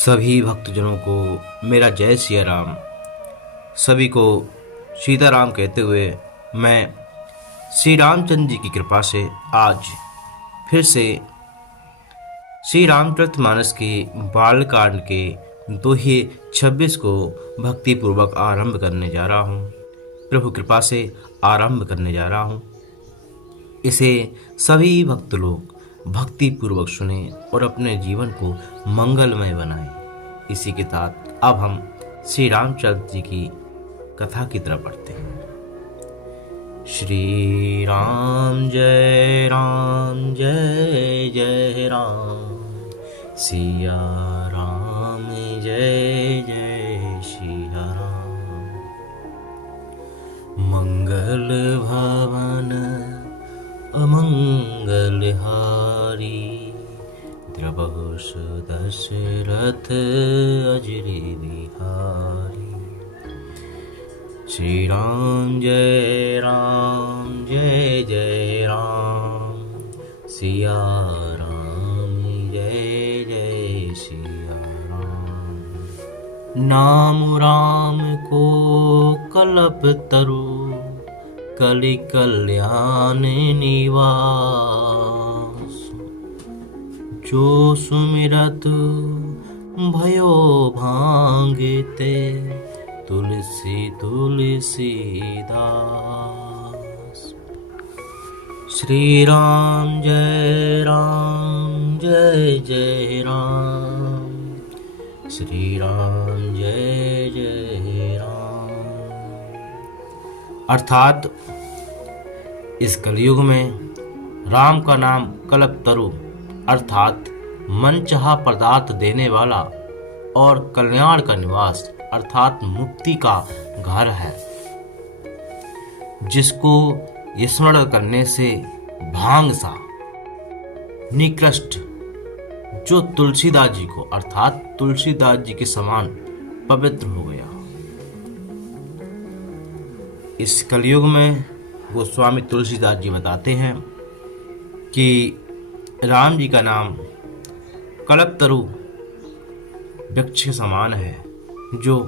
सभी भक्तजनों को मेरा जय सिया राम। सभी को सीताराम कहते हुए मैं श्री रामचंद्र जी की कृपा से आज फिर से श्री रामचरितमानस के बालकांड के दोहे 26 को भक्ति पूर्वक आरंभ करने जा रहा हूँ। प्रभु कृपा से आरंभ करने जा रहा हूँ। इसे सभी भक्त लोग भक्ति पूर्वक सुने और अपने जीवन को मंगलमय बनाएं। इसी के साथ अब हम श्री रामचंद्र जी की कथा की तरफ बढ़ते हैं। श्री राम जय जय राम, सिया राम जय जय सिया राम। मंगल भवन अमंगल हारी, द्रवहु सुदशरथ अजरी बिहारी। श्री राम जय राम, सिया राम जय जय सिया राम। नाम राम को कल्प तरु, कलि कल्याण निवास। जो सुमिरत भयो भांगते, तुलसी तुलसी दास। श्री राम जय जय राम, श्री राम जय जय राम। अर्थात इस कलयुग में राम का नाम कल्पतरु अर्थात मनचाहा पदार्थ देने वाला और कल्याण का निवास अर्थात मुक्ति का घर है, जिसको स्मरण करने से भांग सा निकृष्ट जो तुलसीदास जी को अर्थात तुलसीदास जी के समान पवित्र हो गया। इस कलयुग में वो स्वामी तुलसीदास जी बताते हैं कि राम जी का नाम कल्पतरु वृक्ष के समान है, जो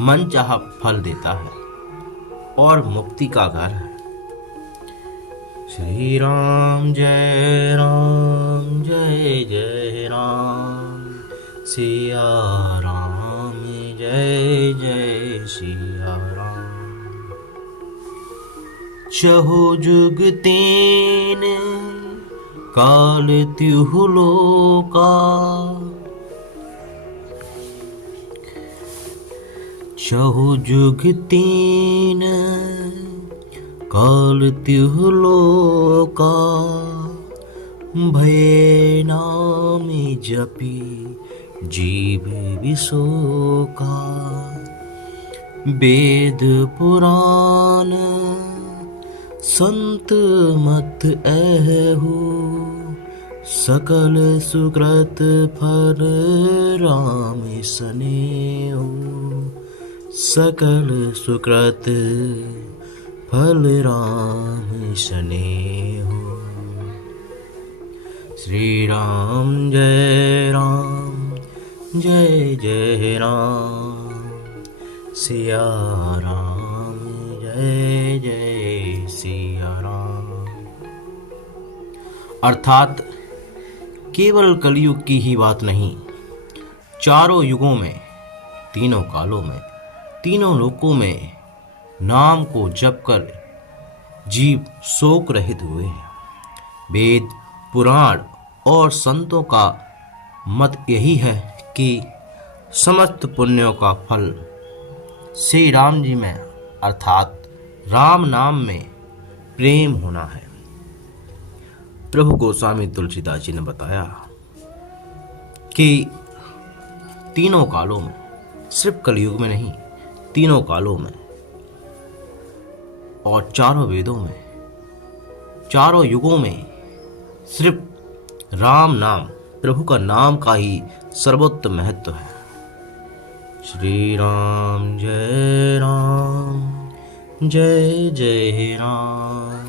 मन चाहा फल देता है और मुक्ति का घर है। श्री राम जय जय राम, सिया राम जय जय सिया राम। चहु जुग तेन काल तिहु लोका, चहु जुग तेन काल तिहु लोका। भय नाम जपी जीव विशोका। वेद पुराण संत मत एहु, सकल सुकृत फल राम सनेहु। सकल सुकृत फल राम सनेहु। श्री राम जय जय राम, सिया राम जय जय सिया राम। अर्थात केवल कलयुग की ही बात नहीं, चारों युगों में, तीनों कालों में, तीनों लोकों में नाम को जप कर जीव शोक रहित हुए हैं। वेद पुराण और संतों का मत यही है कि समस्त पुण्यों का फल श्री राम जी में अर्थात राम नाम में प्रेम होना है। प्रभु गोस्वामी तुलसीदास जी ने बताया कि तीनों कालों में, सिर्फ कलयुग में नहीं, तीनों कालों में और चारों वेदों में, चारों युगों में सिर्फ राम नाम, प्रभु का नाम का ही सर्वोत्तम महत्व है। श्री राम जय जय राम,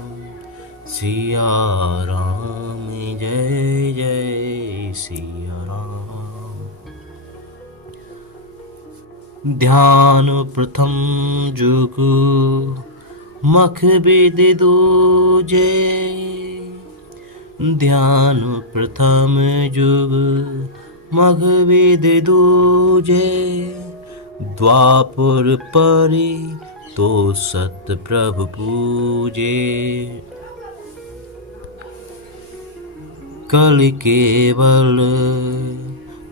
सिया राम जय जय सिया राम। ध्यान प्रथम जुग मख विधि दूजे, ध्यान प्रथम जुग मख विधि दूजे, द्वापर परि तो सत प्रभु पूजे, कल केवल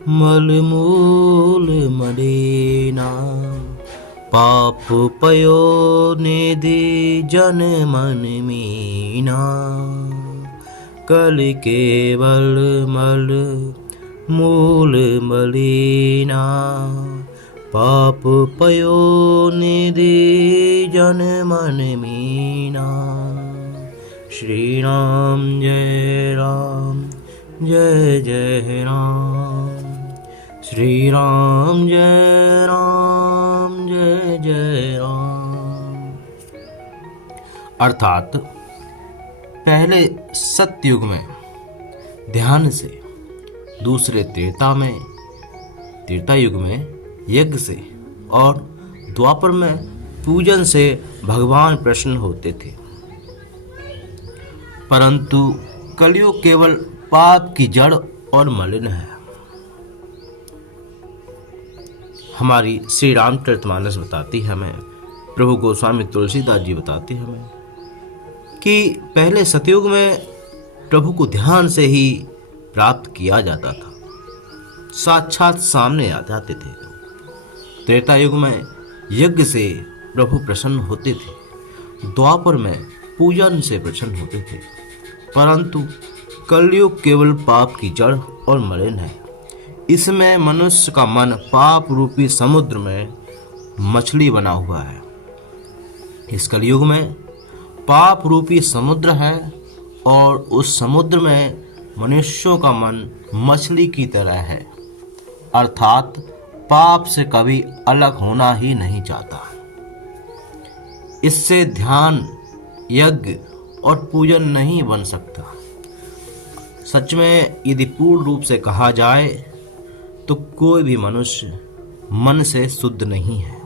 मल मूल मलिना, पाप पयो निधि जन मन मीना, कल केवल मल मूल मलिना, पाप पयो निधि जन मन मीना। श्री राम जय राम जय जय राम, श्री राम जय जय राम। अर्थात पहले सतयुग में ध्यान से, दूसरे त्रेता युग में यज्ञ से और द्वापर में पूजन से भगवान प्रसन्न होते थे। परंतु कलयुग केवल पाप की जड़ और मलिन है। हमारी श्री रामचरितमानस बताती है हमें, प्रभु गोस्वामी तुलसीदास जी बताते हैं हमें कि पहले सतयुग में प्रभु को ध्यान से ही प्राप्त किया जाता था, साक्षात सामने आ जाते थे। त्रेता युग में यज्ञ से प्रभु प्रसन्न होते थे, द्वापर में पूजन से प्रसन्न होते थे। परंतु कलयुग केवल पाप की जड़ और मलिन है। इसमें मनुष्य का मन पाप रूपी समुद्र में मछली बना हुआ है। इस कलयुग में पाप रूपी समुद्र है और उस समुद्र में मनुष्यों का मन मछली की तरह है, अर्थात पाप से कभी अलग होना ही नहीं चाहता। इससे ध्यान, यज्ञ और पूजन नहीं बन सकता। सच में यदि पूर्ण रूप से कहा जाए तो कोई भी मनुष्य मन से शुद्ध नहीं है।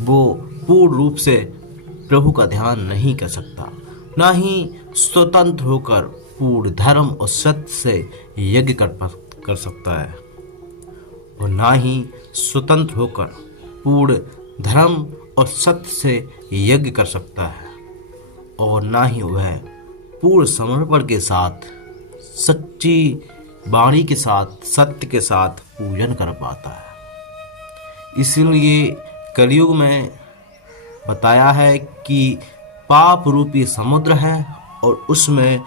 वो पूर्ण रूप से प्रभु का ध्यान नहीं कर सकता, ना ही स्वतंत्र होकर पूर्ण धर्म और सत्य से यज्ञ कर सकता है, और ना ही स्वतंत्र होकर पूर्ण धर्म और सत्य से यज्ञ कर सकता है, और ना ही वह पूर्ण समर्पण के साथ, सच्ची वाणी के साथ, सत्य के साथ पूजन कर पाता है। इसलिए कलयुग में बताया है कि पाप रूपी समुद्र है और उसमें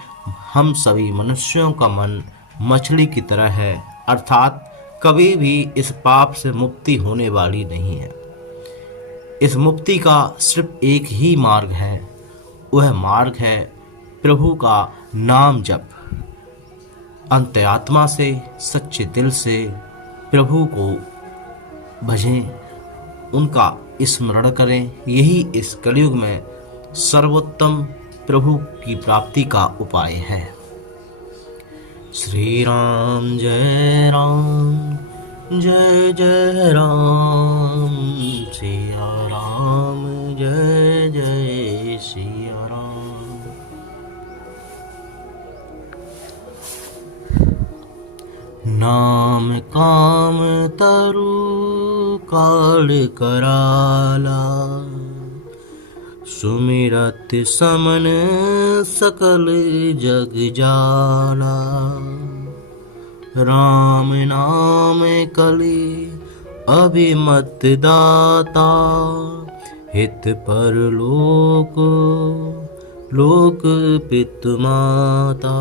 हम सभी मनुष्यों का मन मछली की तरह है, अर्थात कभी भी इस पाप से मुक्ति होने वाली नहीं है। इस मुक्ति का सिर्फ एक ही मार्ग है, वह मार्ग है प्रभु का नाम जप। अंतरात्मा से, सच्चे दिल से प्रभु को भजें, उनका स्मरण करें। यही इस कलयुग में सर्वोत्तम प्रभु की प्राप्ति का उपाय है। श्री राम जय राम, सिया राम जय जय सिया राम। नाम काम तरु काल कराला, सुमिरत समन सकल जग जाला। राम नाम कली अभिमत दाता, हित पर लोक पित माता।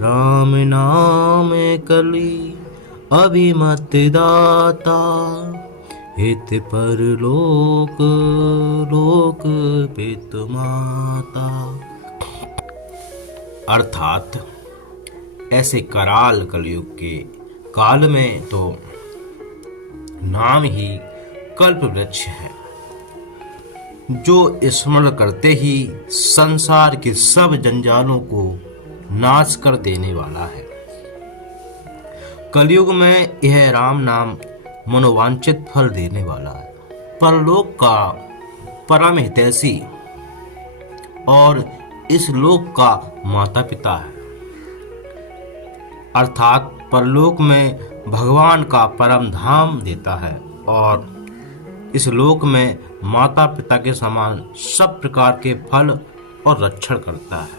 राम नाम कली अभिमत दाता, हित पर लोक पित माता। अर्थात ऐसे कराल कलयुग के काल में तो नाम ही कल्प वृक्ष है, जो स्मरण करते ही संसार के सब जंजालों को नाश कर देने वाला है। कलयुग में यह राम नाम मनोवांछित फल देने वाला है। परलोक का परम हितैषी और इस लोक का माता पिता है, अर्थात परलोक में भगवान का परम धाम देता है और इस लोक में माता पिता के समान सब प्रकार के फल और रक्षण करता है।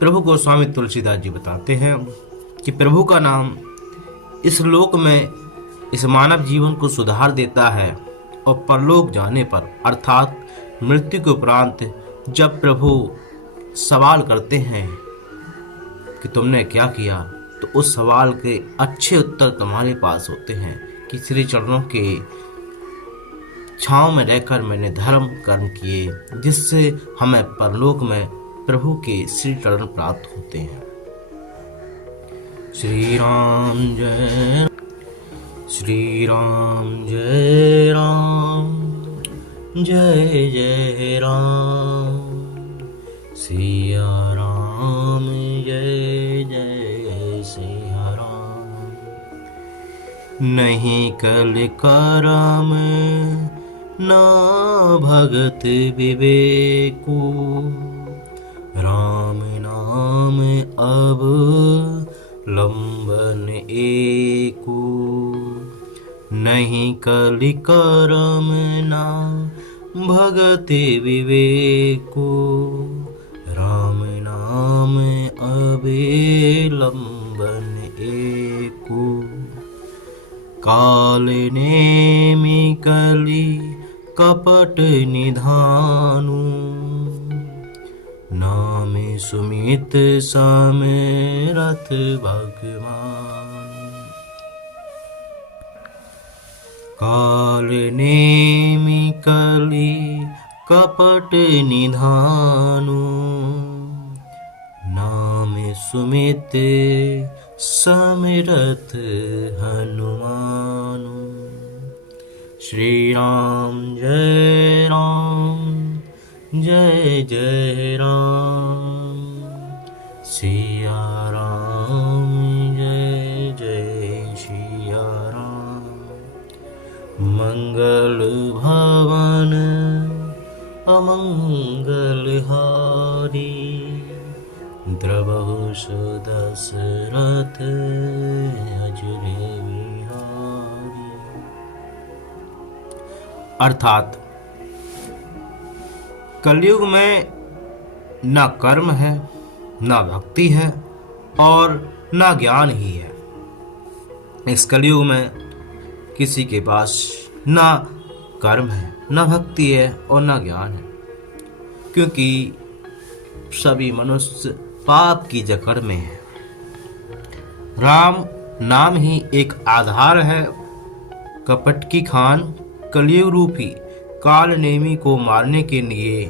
प्रभु गोस्वामी तुलसीदास जी बताते हैं कि प्रभु का नाम इस लोक में इस मानव जीवन को सुधार देता है और परलोक जाने पर अर्थात मृत्यु के उपरांत जब प्रभु सवाल करते हैं कि तुमने क्या किया, तो उस सवाल के अच्छे उत्तर तुम्हारे पास होते हैं कि श्री चरणों के छांव में रहकर मैंने धर्म कर्म किए, जिससे हमें परलोक में प्रभु के श्री चरण प्राप्त होते हैं। श्री राम जय श्री राम जय राम जय जय राम सिया राम जय जय सिया राम। नहीं कल करम ना भगत विवेको, राम नाम अब लंबन एको। नहीं कलि करम ना भगति विवेको, राम नाम अबे लंबन एको। काल नेमि कलि कपट निधानु, नाम सुमित समरथ भगवान। काल नेमि कलि कपट निधानु, नाम सुमित समरथ हनुमानु। श्री राम जय राम जय जय राम सिया राम जय जय सिया राम। मंगल भवन अमंगल हारी, द्रवहु सुदशरथ अजरे बिहारी। अर्थात कलयुग में न कर्म है, न भक्ति है और न ज्ञान ही है। इस कलयुग में किसी के पास न कर्म है, न भक्ति है और न ज्ञान है, क्योंकि सभी मनुष्य पाप की जकड़ में है। राम नाम ही एक आधार है। कपट की खान कलयुग रूपी काल नेमी को मारने के लिए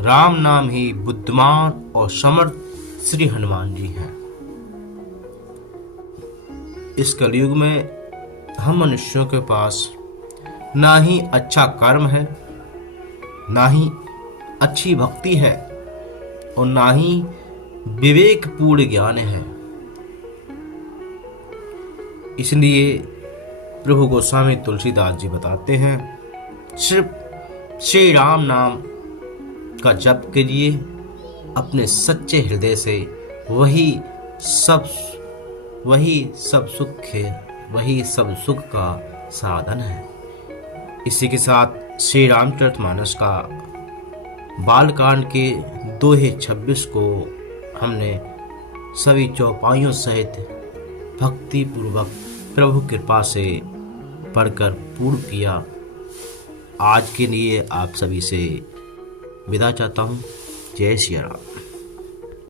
राम नाम ही बुद्धिमान और समर्थ श्री हनुमान जी हैं। इस कलयुग में हम मनुष्यों के पास ना ही अच्छा कर्म है, ना ही अच्छी भक्ति है और ना ही विवेकपूर्ण ज्ञान है। इसलिए प्रभु गोस्वामी तुलसीदास जी बताते हैं, सिर्फ श्री राम नाम का जप कीजिए अपने सच्चे हृदय से, वही सब सुख है, वही सब सुख का साधन है। इसी के साथ श्री रामचरितमानस का बालकांड के दोहे 26 को हमने सभी चौपाइयों सहित भक्ति पूर्वक प्रभु कृपा से पढ़कर पूर्ण किया। आज के लिए आप सभी से विदा चाहता हूँ। जय श्री राम।